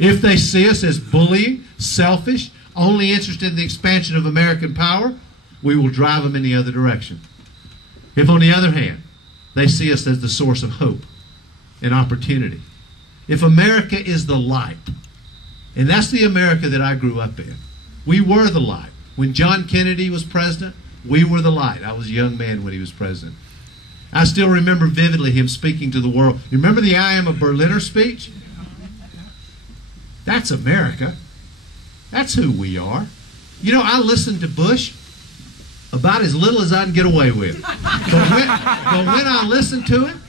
If they see us as bullying, selfish, only interested in the expansion of American power, we will drive them in the other direction. If, on the other hand, they see us as the source of hope and opportunity, if America is the light, and that's the America that I grew up in. We were the light. When John Kennedy was president, we were the light. I was a young man when he was president. I still remember vividly him speaking to the world. You remember the I Am a Berliner speech? That's America. That's who we are. You know, I listened to Bush about as little as I can get away with. But when I listen to him,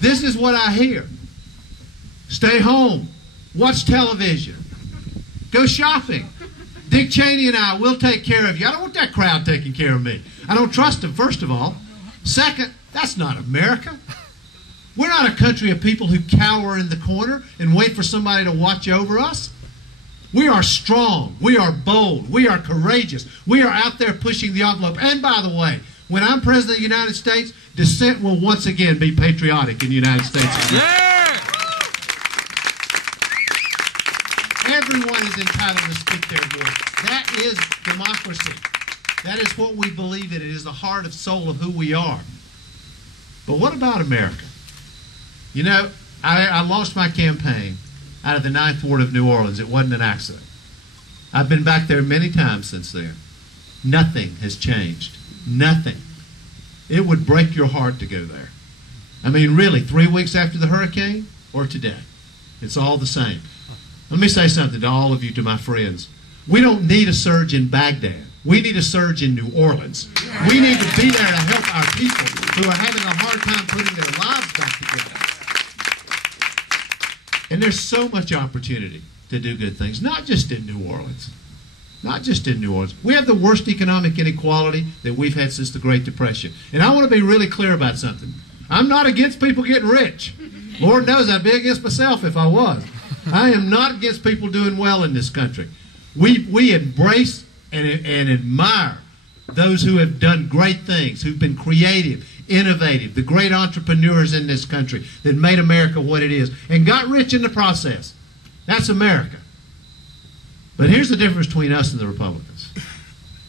this is what I hear. Stay home. Watch television. Go shopping. Dick Cheney and I will take care of you. I don't want that crowd taking care of me. I don't trust them, first of all. Second, that's not America. We're not a country of people who cower in the corner and wait for somebody to watch over us. We are strong. We are bold. We are courageous. We are out there pushing the envelope. And by the way, when I'm President of the United States, dissent will once again be patriotic in the United States. Yeah. Everyone is entitled to speak their voice. That is democracy. That is what we believe in. It is the heart and soul of who we are. But what about America? You know, I launched my campaign out of the 9th Ward of New Orleans. It wasn't an accident. I've been back there many times since then. Nothing has changed. Nothing. It would break your heart to go there. I mean, really, 3 weeks after the hurricane or today, it's all the same. Let me say something to all of you, to my friends. We don't need a surge in Baghdad. We need a surge in New Orleans. We need to be there to help our people who are having a hard time putting their lives back together. And there's so much opportunity to do good things, not just in New Orleans. Not just in New Orleans. We have the worst economic inequality that we've had since the Great Depression. And I want to be really clear about something. I'm not against people getting rich. Lord knows I'd be against myself if I was. I am not against people doing well in this country. We embrace and admire those who have done great things, who've been creative, innovative, the great entrepreneurs in this country that made America what it is and got rich in the process. That's America. But here's the difference between us and the Republicans.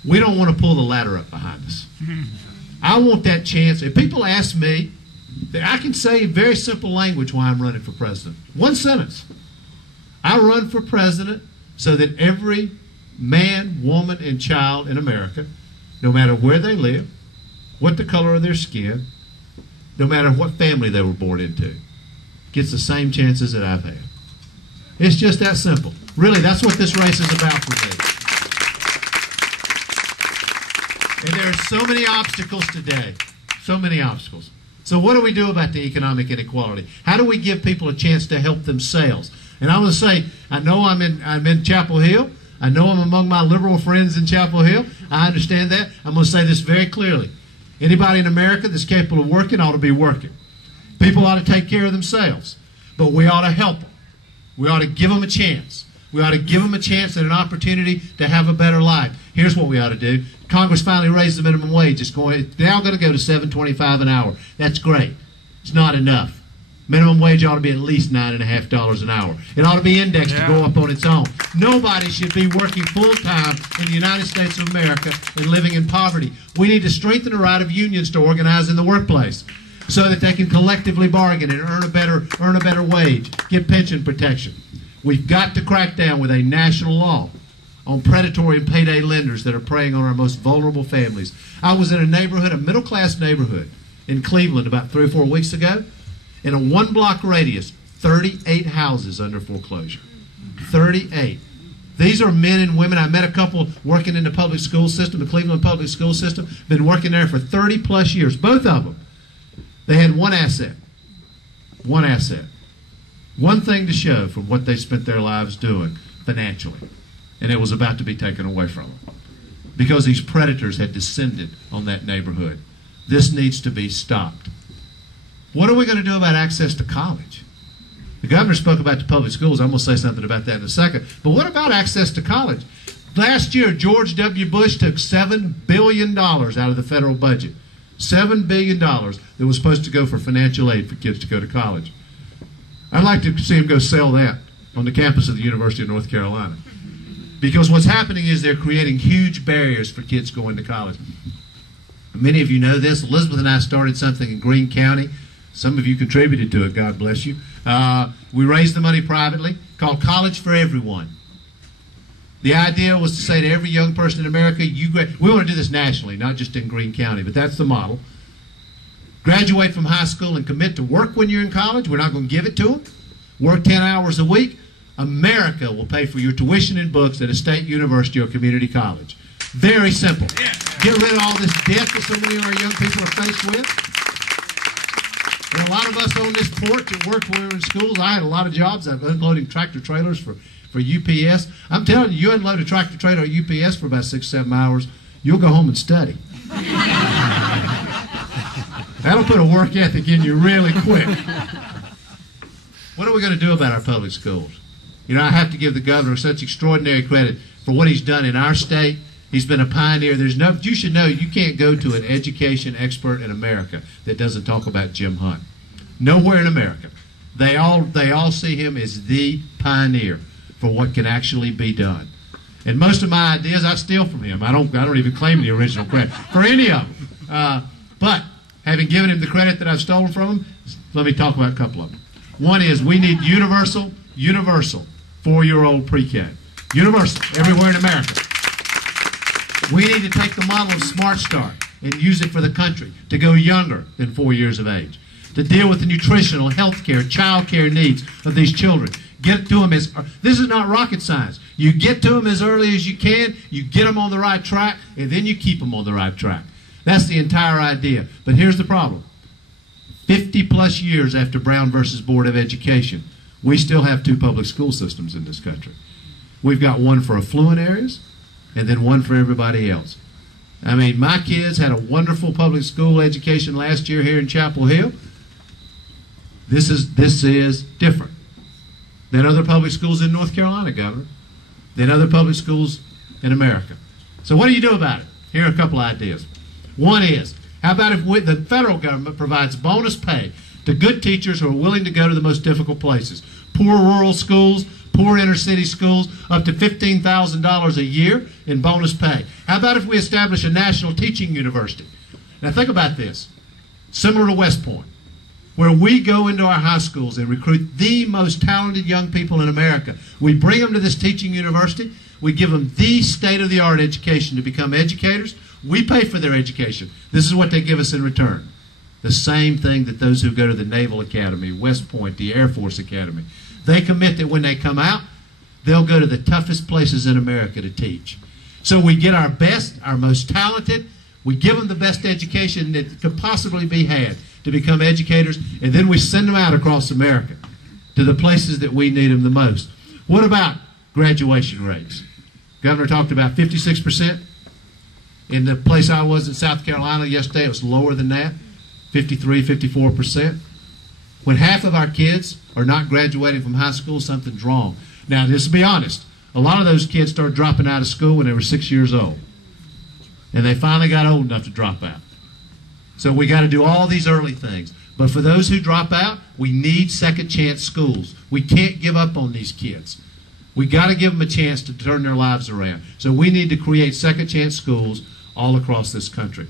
We don't want to pull the ladder up behind us. I want that chance. If people ask me, I can say in very simple language why I'm running for president. One sentence. I run for president so that every man, woman, and child in America, no matter where they live, what the color of their skin, no matter what family they were born into, gets the same chances that I've had. It's just that simple. Really, that's what this race is about for me. And there are so many obstacles today. So many obstacles. So what do we do about the economic inequality? How do we give people a chance to help themselves? And I want to say, I know I'm in Chapel Hill. I know I'm among my liberal friends in Chapel Hill. I understand that. I'm going to say this very clearly. Anybody in America that's capable of working ought to be working. People ought to take care of themselves. But we ought to help them. We ought to give them a chance. We ought to give them a chance and an opportunity to have a better life. Here's what we ought to do. Congress finally raised the minimum wage. It's now going to go to $7.25 an hour. That's great. It's not enough. Minimum wage ought to be at least $9.50 an hour. It ought to be indexed to go up on its own. Nobody should be working full-time in the United States of America and living in poverty. We need to strengthen the right of unions to organize in the workplace so that they can collectively bargain and earn a better wage, get pension protection. We've got to crack down with a national law on predatory and payday lenders that are preying on our most vulnerable families. I was in a neighborhood, a middle-class neighborhood in Cleveland about 3 or 4 weeks ago. In a 1-block radius, 38 houses under foreclosure. 38. These are men and women. I met a couple working in the public school system, the Cleveland public school system, been working there for 30-plus years, both of them. They had one asset. One asset. One thing to show for what they spent their lives doing financially. And it was about to be taken away from them. Because these predators had descended on that neighborhood. This needs to be stopped. What are we going to do about access to college? The governor spoke about the public schools. I'm going to say something about that in a second. But what about access to college? Last year, George W. Bush took $7 billion out of the federal budget. $7 billion that was supposed to go for financial aid for kids to go to college. I'd like to see him go sell that on the campus of the University of North Carolina. Because what's happening is they're creating huge barriers for kids going to college. Many of you know this. Elizabeth and I started something in Greene County. Some of you contributed to it, God bless you. We raised the money privately, called College for Everyone. The idea was to say to every young person in America, we want to do this nationally, not just in Greene County, but that's the model. Graduate from high school and commit to work when you're in college. We're not going to give it to them. Work 10 hours a week. America will pay for your tuition and books at a state university or community college. Very simple. Get rid of all this debt that so many of our young people are faced with. And a lot of us on this porch at work when we were in schools, I had a lot of jobs. I'm unloading tractor trailers for UPS. I'm telling you, you unload a tractor trailer at UPS for about 6-7 hours, you'll go home and study. That'll put a work ethic in you really quick. What are we going to do about our public schools? You know, I have to give the governor such extraordinary credit for what he's done in our state. He's been a pioneer. You should know you can't go to an education expert in America that doesn't talk about Jim Hunt. Nowhere in America. They all see him as the pioneer for what can actually be done. And most of my ideas I steal from him. I don't even claim the original credit for any of them. But having given him the credit that I've stolen from him, let me talk about a couple of them. One is we need universal 4-year-old pre-K. Universal, everywhere in America. We need to take the model of Smart Start and use it for the country to go younger than 4 years of age, to deal with the nutritional, health care, child care needs of these children. Get to them this is not rocket science. You get to them as early as you can, you get them on the right track, and then you keep them on the right track. That's the entire idea. But here's the problem. 50-plus years after Brown versus Board of Education, we still have 2 public school systems in this country. We've got one for affluent areas and then one for everybody else. I mean, my kids had a wonderful public school education last year here in Chapel Hill. This is different than other public schools in North Carolina, Governor, than other public schools in America. So what do you do about it? Here are a couple ideas. One is, how about if the federal government provides bonus pay to good teachers who are willing to go to the most difficult places? Poor rural schools, poor inner city schools, up to $15,000 a year in bonus pay. How about if we establish a national teaching university? Now think about this. Similar to West Point, where we go into our high schools and recruit the most talented young people in America. We bring them to this teaching university. We give them the state-of-the-art education to become educators. We pay for their education. This is what they give us in return. The same thing that those who go to the Naval Academy, West Point, the Air Force Academy, they commit that when they come out, they'll go to the toughest places in America to teach. So we get our best, our most talented, we give them the best education that could possibly be had to become educators, and then we send them out across America to the places that we need them the most. What about graduation rates? Governor talked about 56%. In the place I was in South Carolina yesterday, it was lower than that, 53, 54%. When half of our kids are not graduating from high school, something's wrong. Now, just to be honest, a lot of those kids started dropping out of school when they were 6 years old. And they finally got old enough to drop out. So we got to do all these early things. But for those who drop out, we need second chance schools. We can't give up on these kids. We got to give them a chance to turn their lives around. So we need to create second chance schools all across this country.